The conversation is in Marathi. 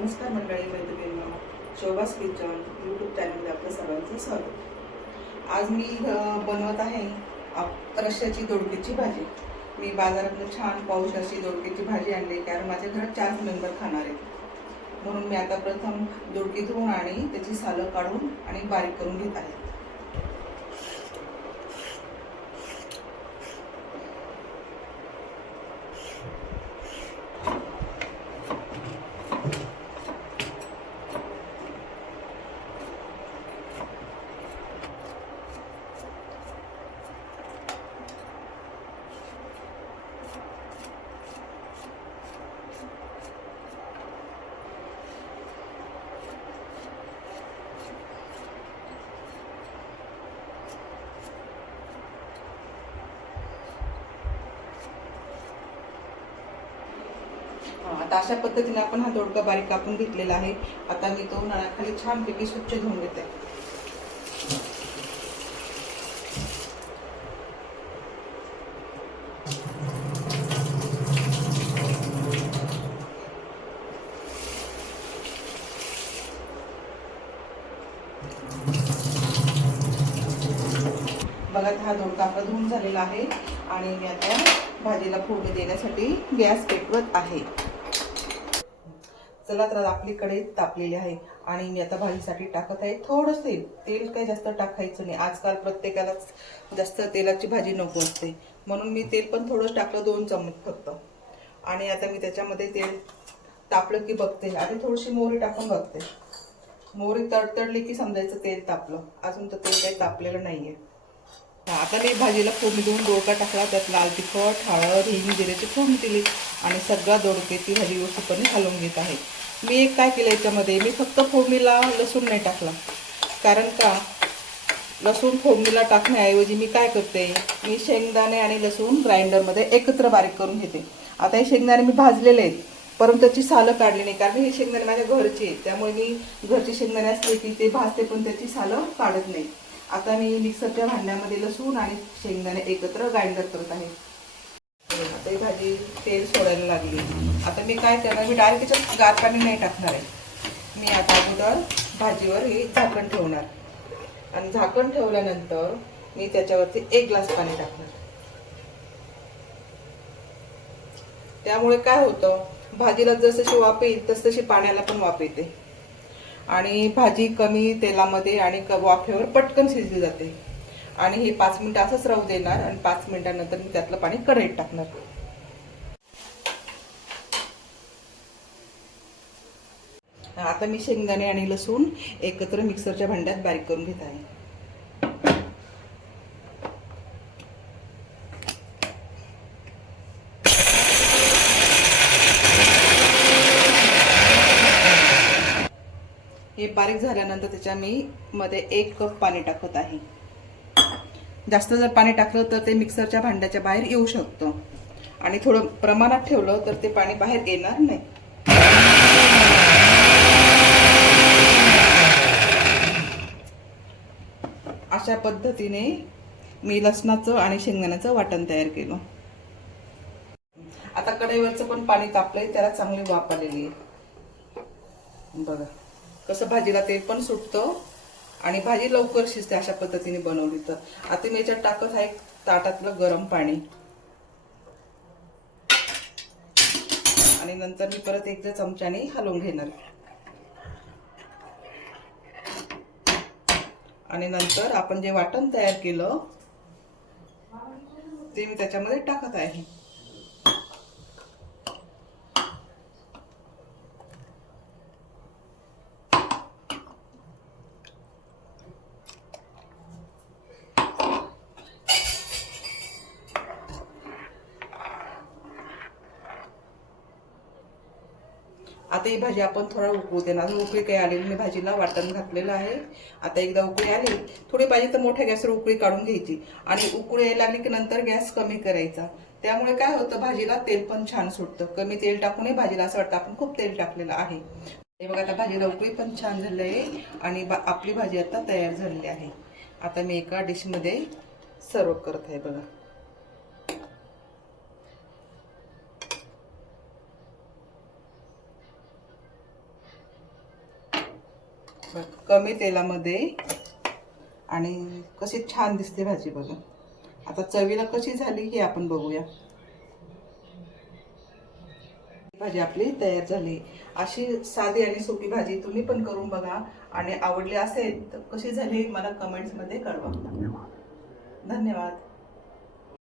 नमस्कार मंडळी, मैत्रिणींनो, शोभास किचन यूट्यूब चॅनलमध्ये आपलं सर्वांचं स्वागत। आज मी बनवत आहे रश्श्याची दोडक्याची भाजी। मी बाजारातून छान पाऊस अशी दोडक्याची भाजी आणली, कारण माझ्या घरात 4 मेंबर खाणार आहेत। म्हणून मी आता प्रथम दोडकी धुवून आणि त्याची सालं काढून आणि बारीक करून घेत आहे। आता अशा पद्धतीने आपण हा दोडका बारीक कापून घेतलेला आहे। आता मी तो नळाखाली छानपैकी स्वच्छ धुवून घेते। बघा, हा दोडका आपला धुवून झालेला आहे आणि मी आता भाजीला फोडणी देण्यासाठी गॅस पेटवत आहे। चला तर आपली कढई तापलेली आहे आणि मी आता भाजीसाठी टाकत आहे थोडंसं तेल। तेल काही जास्त टाकायचं नाही, आजकाल प्रत्येकालाच जास्त तेलाची भाजी नको असते, म्हणून मी तेल पण थोडंच टाकलं, 2 चमच फक्त। आणि आता मी त्याच्यामध्ये तेल तापलं की बघते, आधी थोडीशी मोहरी टाकून बघते। मोहरी तडतडली की समजायचं तेल तापलं, अजून तर तेल काही तापलेलं नाहीये। आता मी भाजीला फोडणी देऊन दोडका टाकला, त्यात लाल तिखट, हळद, हिंग, जिऱ्याची फोडणी दिली आणि सगळा दोडक्याची भाजी व्यवस्थितपणे हलवून घेत आहे। मी एक काय केलं याच्यामध्ये, मी फक्त फोडणीला लसूण नाही टाकला, कारण का लसूण फोडणीला टाकण्याऐवजी मी काय करते, मी शेंगदाणे आणि लसूण ग्राइंडरमध्ये एकत्र बारीक करून घेते। आता हे शेंगदाणे मी भाजलेले आहेत, परंतु त्याची सालं काढली नाही, कारण हे शेंगदाणे माझ्या घरचे आहेत, त्यामुळे मी घरचे शेंगदाणे असले की ते भाजते पण त्याची सालं काढत नाही। आता मी मिक्सरच्या भांड्यामध्ये लसूण आणि शेंगदाणे एकत्र ग्राइंडर करत आहे। आता ही भाजी तेल सोडायला लागली। आता मी काय करणार, मी डायरेक्ट त्याच्यात गार पाणी नाही टाकणार आहे। मी आता अगोदर भाजीवर हे झाकण ठेवणार आणि झाकण ठेवल्यानंतर मी त्याच्यावरती 1 ग्लास पाणी टाकणार। त्यामुळे काय होतं, भाजीला जसं वाफ येईल तसतशी पाण्याला पण वाफ येते आणि भाजी कमी तेलामध्ये आणि वाफेवर पटकन शिजली जाते। आणि हे 5 मिनिटं असंच राहू देणार आणि 5 मिनिटांनंतर मी त्यातलं पाणी कढईत टाकणार। आता मी शेंगदाणे आणि लसूण एकत्र मिक्सरच्या भांड्यात बारीक करून घेत आहे। हे बारीक झाल्यानंतर त्याच्या मी मध्ये 1 कप पाणी टाकत आहे। जास्त जर पाणी टाकलं तर ते मिक्सरच्या भांड्याच्या बाहेर येऊ शकतं आणि थोडं प्रमाणात ठेवलं तर ते पाणी बाहेर येणार नाही। अशा पद्धतीने मी लसणाचं आणि शेंगदाण्याचं वाटण तयार केलं। आता कढईवरचं पण पाणी तापलंय, त्याला चांगली वाफ आलेली आहे। बघा कसं भाजीला तेल पण सुटतं आणि भाजी लवकर शिजते अशा पद्धतीने बनवली तर। आता मी याच्यात टाकत आहे ताटातलं गरम पाणी आणि नंतर मी परत एकदा चमच्याने हलवून घेणार आणि नंतर आपण जे वाटण तयार केलं ते मी त्याच्यामध्ये टाकत आहे। आता ही भाजी आपण थोडा उकळू देणार। उकळी काही आलेली नाही, भाजीला वाटण घातलेलं आहे। आता एकदा उकळी आली, थोडी पाहिजे तर मोठ्या गॅसवर उकळी काढून घ्यायची आणि उकळी यायला लागली की नंतर गॅस कमी करायचा। त्यामुळे काय होतं, भाजीला तेल पण छान सुटतं। कमी तेल टाकूनही भाजीला असं वाटतं आपण खूप तेल टाकलेलं आहे। हे बघा, आता भाजीला उकळी पण छान झाली आहे आणि आपली भाजी आता तयार झालेली आहे। आता मी एका डिशमध्ये सर्व करत आहे। बघा, बघ, कमी तेलामध्ये आणि कशी छान दिसते भाजी बघा. आता चवीला कशी झाली हे आपण बघूया. भाजी आपली तयार झाली. अशी साधी आणि सोपी भाजी तुम्ही पण करून बघा आणि आवडली असेल तर कशी झाली मला कमेंट्समध्ये कळवा. धन्यवाद.